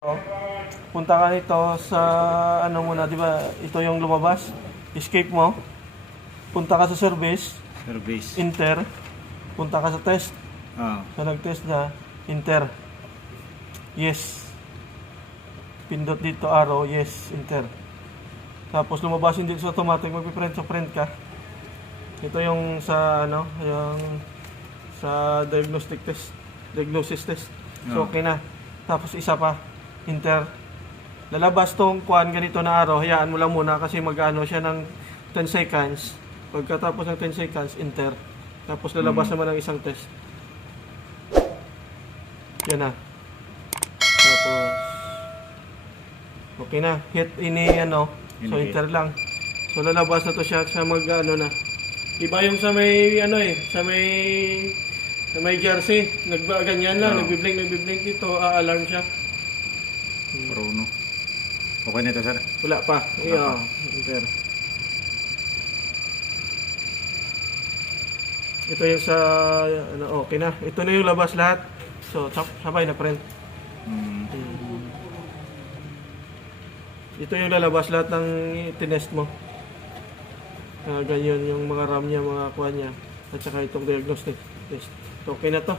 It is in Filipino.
Punta ka nito sa ano muna, di ba? Ito yung lumabas. Escape mo. Punta ka sa service. Service. Enter. Punta ka sa test. Sa nag-test na. Enter. Yes. Pindot dito arrow. Yes. Enter. Tapos lumabas yung dito sa automatic. Magpiprint. So print ka. Ito yung sa ano, yung sa diagnostic test. Diagnosis test. So okay na. Tapos isa pa. Enter. Lalabas tong kuan ganito na araw, hayaan mo lang muna kasi mag-ano siya ng 10 seconds. Pagkatapos ng 10 seconds, enter. Tapos lalabas naman ng isang test. Yan na. Tapos okay na. Hit ini ano. So enter lang. So lalabas na to siya sa mag-ano na. Iba yung sa may ano sa may jersey, ganyan lang, nagbi-blink dito, a-alarm siya. Bruno. Okay na ito, sir? Wala pa. Iya, enter. Ito yung sa ano, okay na. Ito na yung labas lahat. So, sabay na print. Ito yung lalabas lahat ng tinest mo. Ganyan yung mga RAM niya, mga kuha niya. At saka itong diagnostic test. Okay na to.